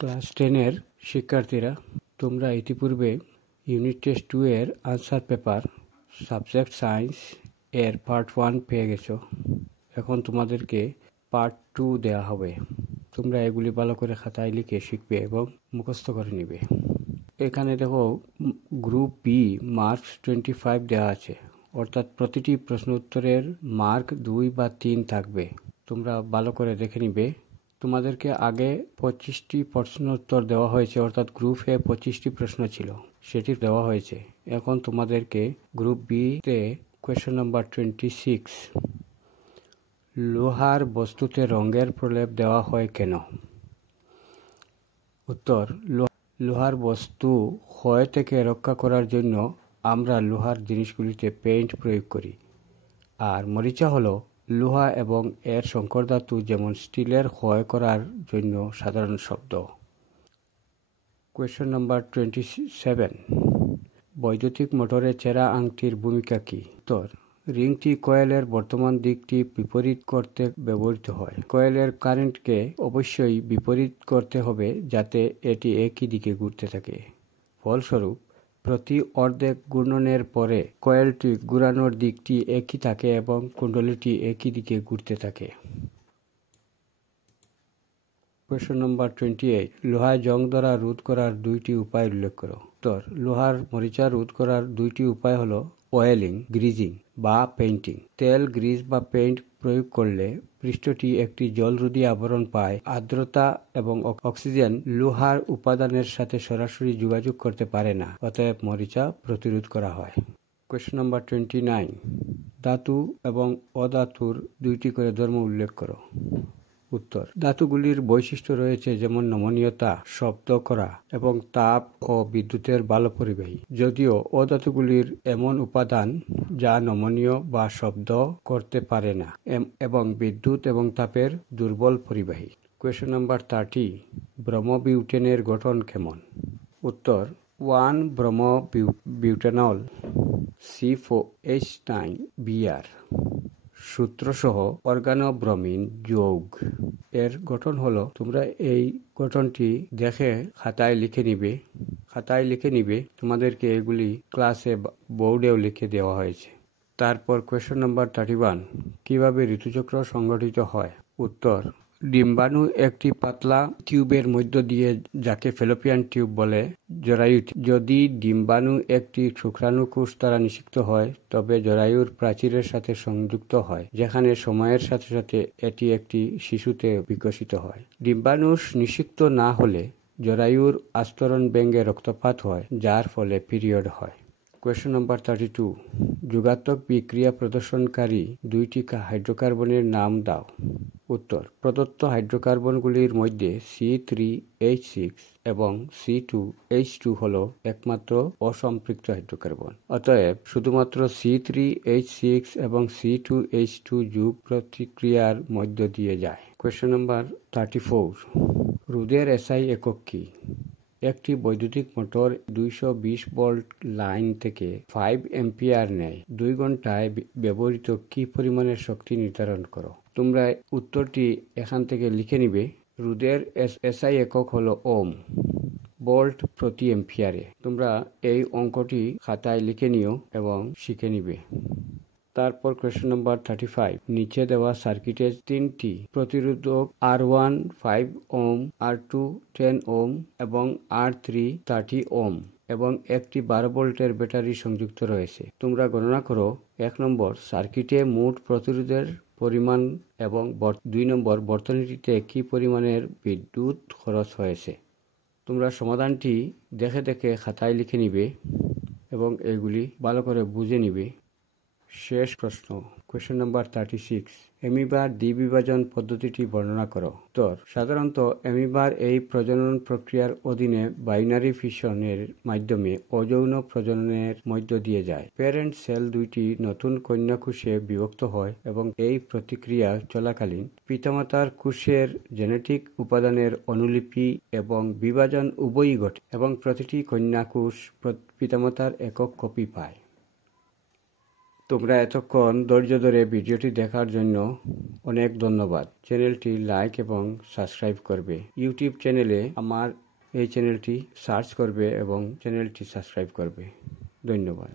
Class 10-এর শিক্ষার্থীরা, তোমরা ইতিপূর্বে ইউনিট টেস্ট 2 এর আনসার পেপার সাবজেক্ট সায়েন্স এর পার্ট 1 পেয়ে গেছো। এখন তোমাদেরকে পার্ট 2 দেওয়া হবে। তোমরা এগুলি ভালো করে খাতায় লিখে শিখবে এবং মুখস্থ করে নিবে। এখানে দেখো গ্রুপ বি মার্কস 25 দেওয়া আছে, অর্থাৎ প্রতিটি প্রশ্ন উত্তরের মার্ক 2 বা 3 থাকবে। তোমরা ভালো করে দেখে নিবে। তোমাদেরকে আগে 25টি প্রশ্ন উত্তর দেওয়া হয়েছে, অর্থাৎ গ্রুপ এ 25টি প্রশ্ন ছিল, সেটি দেওয়া হয়েছে। এখন তোমাদেরকে গ্রুপ বি তে কোয়েশ্চন নাম্বার 26, লোহার বস্তুতে রঙের প্রলেপ দেওয়া হয় কেন? উত্তর, লোহার বস্তু ক্ষয় থেকে রক্ষা করার জন্য আমরা লোহার জিনিসগুলিতে পেইন্ট প্রয়োগ করি। আর মরিচা হলো লোহা এবং এর সংকর ধাতু যেমন স্টিলের ক্ষয় করার জন্য সাধারণ শব্দ। কোয়েশ্চন নাম্বার 27, বৈদ্যুতিক মোটরে ছেঁড়া আংটির ভূমিকা কী? উত্তর, রিংটি কয়েলের বর্তমান দিকটি বিপরীত করতে ব্যবহৃত হয়। কয়েলের কারেন্টকে অবশ্যই বিপরীত করতে হবে যাতে এটি একই দিকে ঘুরতে থাকে। ফলস্বরূপ প্রতি অর্ধেক ঘূর্ণনের পরে কয়েলটি ঘুরানোর দিকটি একই থাকে এবং কুণ্ডলীটি একই দিকে ঘুরতে থাকে। কোয়েশ্চন নাম্বার 28, লোহায় জং ধরা রোধ করার 2টি উপায় উল্লেখ করো। উত্তর, লোহার মরিচা রোধ করার 2টি উপায় হলো অয়েলিং, গ্রিজিং বা পেইন্টিং। তেল, গ্রিজ বা পেইন্ট প্রয়োগ করলে পৃষ্ঠটি একটি জলরোধী আবরণ পায়। আর্দ্রতা এবং অক্সিজেন লোহার উপাদানের সাথে সরাসরি যোগাযোগ করতে পারে না, অতএব মরিচা প্রতিরোধ করা হয়। কোয়েশ্চন নাম্বার 29, ধাতু এবং অধাতুর 2টি করে ধর্ম উল্লেখ করো। উত্তর, ধাতুগুলির বৈশিষ্ট্য রয়েছে যেমন নমনীয়তা, শব্দ করা এবং তাপ ও বিদ্যুতের ভালো পরিবাহী, যদিও অধাতুগুলির এমন উপাদান যা নমনীয় বা শব্দ করতে পারে না এবং বিদ্যুৎ এবং তাপের দুর্বল পরিবাহী। কোয়েশ্চন নাম্বার 30, ব্রোমোবিউটেনের গঠন কেমন? উত্তর, 1 ব্রোমোবিউটানল C4H9Br সূত্রসহ অর্গানোব্রোমিন যৌগ এর গঠন হলো, তোমরা এই গঠনটি দেখে খাতায় লিখে নিবে। তোমাদেরকে এগুলি ক্লাসে বোর্ডেও লিখে দেওয়া হয়েছে। তারপর কোয়েশ্চন নাম্বার 31, কিভাবে ঋতুচক্র সংগঠিত হয়? উত্তর, ডিম্বাণু একটি পাতলা টিউবের মধ্য দিয়ে, যাকে ফ্যালোপিয়ান টিউব বলে, জরায়ু। যদি ডিম্বাণু একটি শুক্রাণু কোষ দ্বারা নিষিক্ত হয় তবে জরায়ুর প্রাচীরের সাথে সংযুক্ত হয়, যেখানে সময়ের সাথে সাথে এটি একটি শিশুতে বিকশিত হয়। ডিম্বাণু নিষিক্ত না হলে জরায়ুর আস্তরণ ভেঙে রক্তপাত হয়, যার ফলে পিরিয়ড হয়। কোয়েশ্চন নাম্বার 32, যোগাত্মক বিক্রিয়া প্রদর্শনকারী 2টি হাইড্রোকার্বনের নাম দাও। উত্তর, প্রদত্ত হাইড্রোকার্বনগুলির মধ্যে C3H6 এবং C2H2 হল একমাত্র অসম্পৃক্ত হাইড্রোকার্বন। অতএব শুধুমাত্র C3H6 এবং C2H2 যুগ প্রতিক্রিয়ার মধ্য দিয়ে যায়। কোয়েশ্চন নাম্বার 34, রোধের SI একক কি? একটি বৈদ্যুতিক মোটর 220 ভোল্ট লাইন থেকে 5 অ্যাম্পিয়ার নেয়। 2 ঘন্টায় ব্যবহৃত কি পরিমাণের শক্তি নির্ধারণ করো। তোমরা উত্তরটি এখান থেকে লিখে নিবে। রোধের SI একক হলো ওম, ভোল্ট প্রতি অ্যাম্পিয়ারে। তোমরা এই অঙ্কটি খাতায় লিখে নিও এবং শিখে নিবে। তারপর কোয়েশ্চন নাম্বার 35, নিচে দেওয়া সার্কিটের 3টি প্রতিরোধক R1 5 ওম, R2 10 ওম এবং R3 30 ওম এবং একটি 12 ভোল্টের ব্যাটারি সংযুক্ত রয়েছে। তোমরা গণনা করো 1 নম্বর সার্কিটে মোট প্রতিরোধের পরিমাণ এবং 2 নম্বর বর্তনীটিতে কি পরিমাণের বিদ্যুৎ খরচ হয়েছে। তোমরা সমাধানটি দেখে খাতায় লিখে নিবে এবং এগুলি ভালো করে বুঝে নিবে। শেষ প্রশ্ন, কোয়েশ্চন নাম্বার 36, অ্যামিবার দ্বিবিভাজন পদ্ধতিটি বর্ণনা করো। উত্তর, সাধারণত অ্যামিবার এই প্রজনন প্রক্রিয়ার অধীনে বাইনারি ফিশনের মাধ্যমে অযৌন প্রজননের মধ্য দিয়ে যায়। প্যারেন্ট সেল 2টি নতুন কন্যা কোষে বিভক্ত হয় এবং এই প্রতিক্রিয়া চলাকালীন পিতামাতার কোষের জেনেটিক উপাদানের অনুলিপি এবং বিভাজন উভয়ই ঘটে এবং প্রতিটি কন্যা কোষ পিতামাতার একক কপি পায়। তোমরা এতক্ষণ ধৈর্য ধরে ভিডিওটি দেখার জন্য অনেক ধন্যবাদ। চ্যানেলটি লাইক এবং সাবস্ক্রাইব করবে। ইউটিউব চ্যানেলে আমার এই চ্যানেলটি সার্চ করবে এবং চ্যানেলটি সাবস্ক্রাইব করবে। ধন্যবাদ।